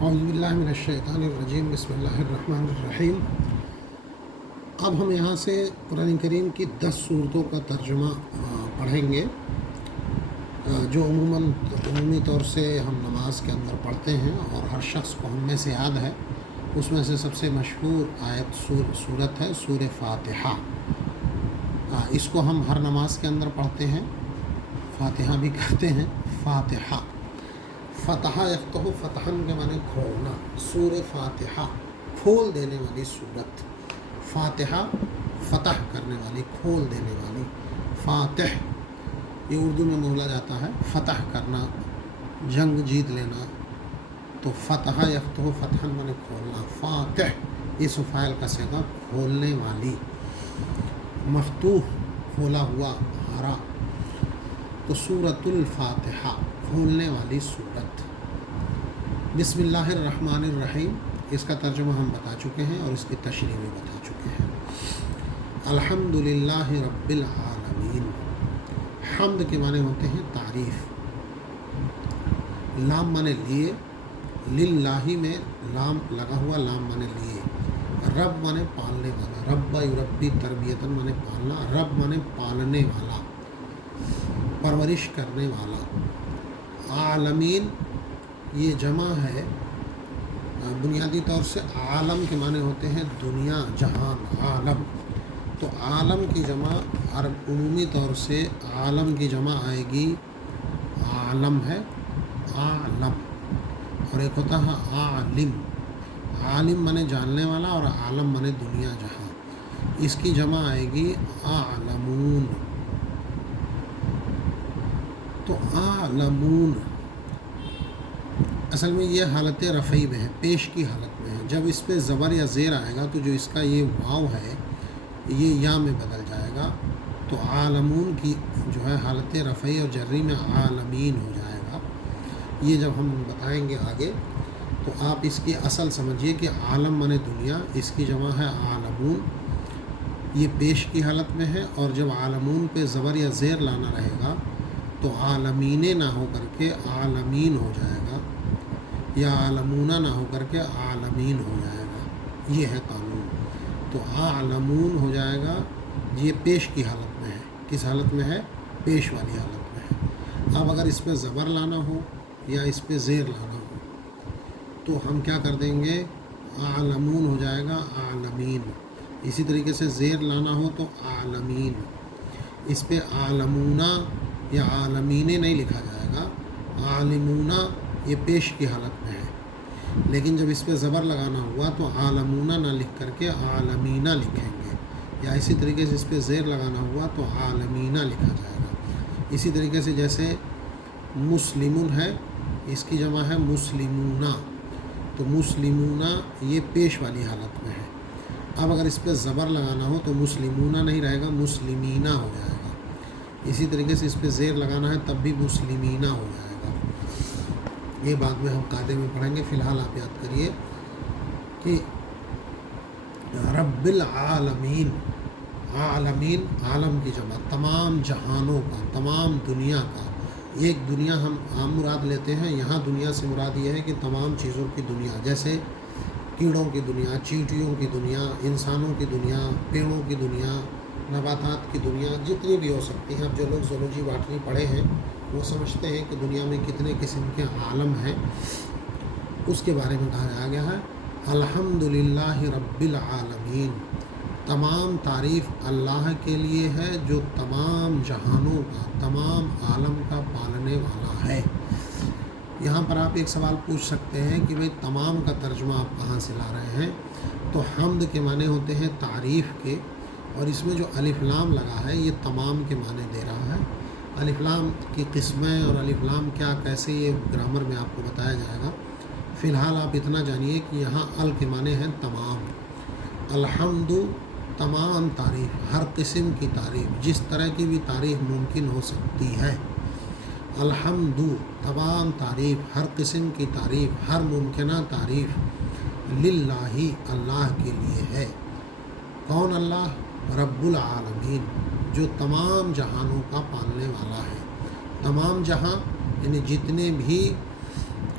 اعوذ باللہ من الشیطان الرجیم بسم اللہ الرحمن الرحیم۔ اب ہم یہاں سے قرآن کریم کی 10 صورتوں کا ترجمہ پڑھیں گے جو عمومی طور سے ہم نماز کے اندر پڑھتے ہیں اور ہر شخص کو ہم میں سے یاد ہے۔ اس میں سے سب سے مشہور صورت ہے سورہ فاتحہ۔ اس کو ہم ہر نماز کے اندر پڑھتے ہیں، فاتحہ بھی کہتے ہیں۔ فاتحہ، فتح یفتح فتحن کے معنی کھولنا، سورہ فاتحہ کھول دینے والی صورت۔ فاتحہ فتح کرنے والی، کھول دینے والی۔ فاتح یہ اردو میں بولا جاتا ہے فتح کرنا، جنگ جیت لینا، تو فتح یفتح فتحن معنی کھولنا۔ فاتح اس فاعل کا صیغہ کھولنے والی، مفتوح کھولا ہوا ہرا، تو سورۃ الفاتحہ کھولنے والی صورت۔ بسم اللہ الرحمن الرحیم، اس کا ترجمہ ہم بتا چکے ہیں اور اس کی تشریح بھی بتا چکے ہیں۔ الحمدللہ رب العالمین، حمد کے معنی ہوتے ہیں تعریف۔ لام معنی لیے، للہ میں لام لگا ہوا، لام معنی لیے۔ رب معنی پالنے والا، رب یربی تربیتاً معنی پالنا، رب معنی پالنے والا، پرورش کرنے والا۔ عالمین یہ جمع ہے، بنیادی طور سے عالم کے معنی ہوتے ہیں دنیا، جہان، عالم۔ تو عالم کی جمع عمومی طور سے عالم کی جمع آئے گی، عالم ہے عالم، اور ایک ہوتا ہے عالم۔ عالم معنی جاننے والا اور عالم معنی دنیا، جہاں۔ اس کی جمع آئے گی عالمون۔ تو عالمون اصل میں یہ حالت رفعی میں ہے، پیش کی حالت میں ہے۔ جب اس پہ زبر یا زیر آئے گا تو جو اس کا یہ واو ہے یہ یا میں بدل جائے گا، تو عالمون کی جو ہے حالت رفعی اور جری میں عالمین ہو جائے گا۔ یہ جب ہم بتائیں گے آگے تو آپ اس کی اصل سمجھیے کہ عالم معنی دنیا، اس کی جمع ہے عالمون، یہ پیش کی حالت میں ہے، اور جب عالمون پہ زبر یا زیر لانا رہے گا تو عالمین نہ ہو کر کے عالمین ہو جائے گا، یا عالمونہ نہ ہو کر کے عالمین ہو جائے گا۔ یہ ہے قانون۔ تو عالمون ہو جائے گا، یہ پیش کی حالت میں ہے۔ کس حالت میں ہے؟ پیش والی حالت میں ہے۔ اب اگر اس پہ زبر لانا ہو یا اس پہ زیر لانا ہو تو ہم کیا کر دیں گے؟ عالمون ہو جائے گا عالمین۔ اسی طریقے سے زیر لانا ہو تو عالمین۔ اس پہ عالمونہ یا عالمین نہیں لکھا جائے گا، عالمونہ یہ پیش کی حالت میں ہے۔ لیکن جب اس پہ زبر لگانا ہوا تو عالمونہ نہ لکھ کر کے عالمینہ لکھیں گے، یا اسی طریقے سے اس پہ زیر لگانا ہوا تو عالمینہ لکھا جائے گا۔ اسی طریقے سے جیسے مسلمون ہے، اس کی جمع ہے مسلمونہ، تو مسلمونہ یہ پیش والی حالت میں ہے۔ اب اگر اس پہ زبر لگانا ہو تو مسلمونہ نہیں رہے گا، مسلمینہ ہو جائے گا۔ اسی طریقے سے اس پہ زیر لگانا ہے تب بھی مسلمینہ ہو جائے گا۔ یہ بعد میں ہم قاعدے میں پڑھیں گے، فی الحال آپ یاد کریے کہ رب العالمین، عالمین عالم کی جمع، تمام جہانوں کا، تمام دنیا کا۔ ایک دنیا ہم عام مراد لیتے ہیں، یہاں دنیا سے مراد یہ ہے کہ تمام چیزوں کی دنیا، جیسے کیڑوں کی دنیا، چیونٹیوں کی دنیا، انسانوں کی دنیا، پیڑوں کی دنیا، نباتات کی دنیا، جتنی بھی ہو سکتی ہیں۔ اب جو لوگ زولوجی باٹنی پڑھے ہیں وہ سمجھتے ہیں کہ دنیا میں کتنے قسم کے عالم ہیں، اس کے بارے میں کہا گیا ہے الحمدللہ رب العالمین، تمام تعریف اللہ کے لیے ہے جو تمام جہانوں کا، تمام عالم کا پالنے والا ہے۔ یہاں پر آپ ایک سوال پوچھ سکتے ہیں کہ بھئی تمام کا ترجمہ آپ کہاں سے لا رہے ہیں؟ تو حمد کے معنی ہوتے ہیں تعریف کے، اور اس میں جو الف لام لگا ہے یہ تمام کے معنی دے رہا ہے۔ الف لام کی قسمیں اور الف لام کیا کیسے، یہ گرامر میں آپ کو بتایا جائے گا۔ فی الحال آپ اتنا جانیے کہ یہاں ال کے معنی ہیں تمام۔ الحمد تمام تعریف، ہر قسم کی تعریف، جس طرح کی بھی تعریف ممکن ہو سکتی ہے۔ الحمد تمام تعریف، ہر قسم کی تعریف، ہر ممکنہ تعریف للہ اللہ کے لیے ہے۔ کون اللہ؟ رب العالمین، جو تمام جہانوں کا پالنے والا ہے۔ تمام جہاں یعنی جتنے بھی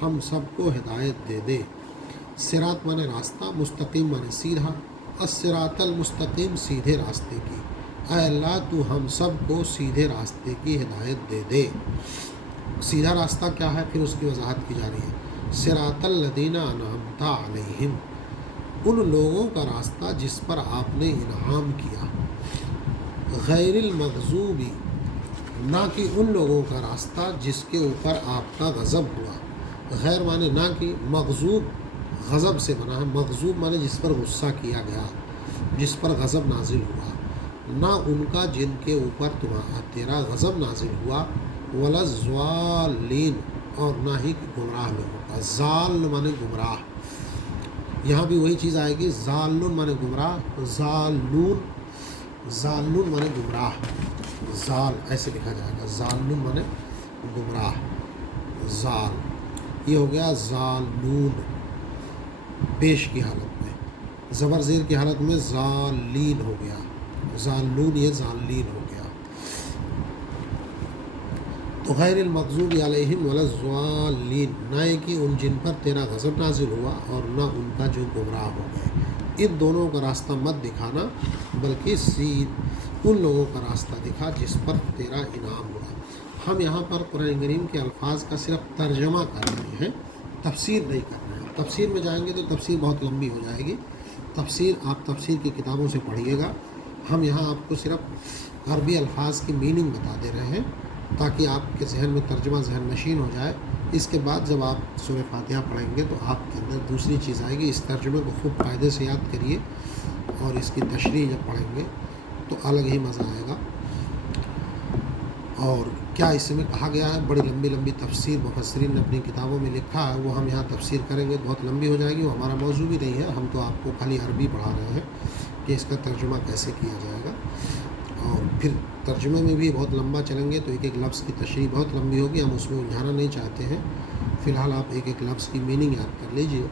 ہم سب کو ہدایت دے دے. صراط مانے راستہ، مستقیم مانے سیدھا. الصراط المستقیم سیدھے راستے کی. اے اللہ تو ہم سب کو سیدھے راستے کی ہدایت دے دے. سیدھا راستہ کیا ہے؟ پھر اس کی وضاحت کی جا رہی ہے. صراط الذین انعمت علیہم، ان لوگوں کا راستہ جس پر آپ نے انعام کیا. غیر المغضوب، نہ کہ ان لوگوں کا راستہ جس کے اوپر آپ کا غضب ہوا. غیر مانے نہ کہ، مغضوب غضب سے بنا ہے. مغضوب مانے جس پر غصہ کیا گیا، جس پر غضب نازل ہوا. نہ ان کا جن کے اوپر تیرا غضب نازل ہوا. ولا الضالین، اور نہ ہی گمراہ لوگوں کا. ضال مانے گمراہ، یہاں بھی وہی چیز آئے گی. ضالون مانے گمراہ، ضالون مانے گمراہ. ضال ایسے لکھا جائے گا. ضالون مانے گمراہ. ضال یہ ہو گیا ضالون پیش کی حالت میں. زبر زیر کی حالت میں ضالین ہو گیا. ضالون یہ ضالین ہو گیا. تو غیر المغضوب علیہم ولا الضالین، نہ کہ ان جن پر تیرا غضب نازل ہوا اور نہ ان کا جو گمراہ ہو گئے. ان دونوں کا راستہ مت دکھانا، بلکہ ان لوگوں کا راستہ دکھا جس پر تیرا انعام ہوا. ہم یہاں پر قرآن کریم کے الفاظ کا صرف ترجمہ کر رہے ہیں، تفسیر نہیں کر رہے ہیں. تفسیر میں جائیں گے تو تفسیر بہت لمبی ہو جائے گی. تفسیر آپ تفسیر کی کتابوں سے پڑھیے گا. ہم یہاں آپ کو صرف عربی الفاظ کی میننگ بتا دے رہے ہیں تاکہ آپ کے ذہن میں ترجمہ ذہن نشین ہو جائے. اس کے بعد جب آپ سورہ فاتحہ پڑھیں گے تو آپ کے اندر دوسری چیز آئے گی. اس ترجمے کو خوب قاعدے سے یاد کریے اور اس کی تشریح جب پڑھیں گے تو الگ ہی مزہ آئے گا. اور کیا اس میں کہا گیا ہے، بڑی لمبی لمبی تفسیر مفسرین نے اپنی کتابوں میں لکھا ہے، وہ ہم یہاں تفسیر کریں گے بہت لمبی ہو جائے گی. وہ ہمارا موضوع بھی نہیں ہے. ہم تو آپ کو خالی عربی پڑھا رہے ہیں کہ اس کا ترجمہ کیسے کیا جائے گا. اور پھر ترجمے میں بھی بہت لمبا چلیں گے تو ایک ایک لفظ کی تشریح بہت لمبی ہوگی. ہم اس میں الجھانا نہیں چاہتے ہیں. فی الحال آپ ایک ایک لفظ کی میننگ یاد کر لیجئے.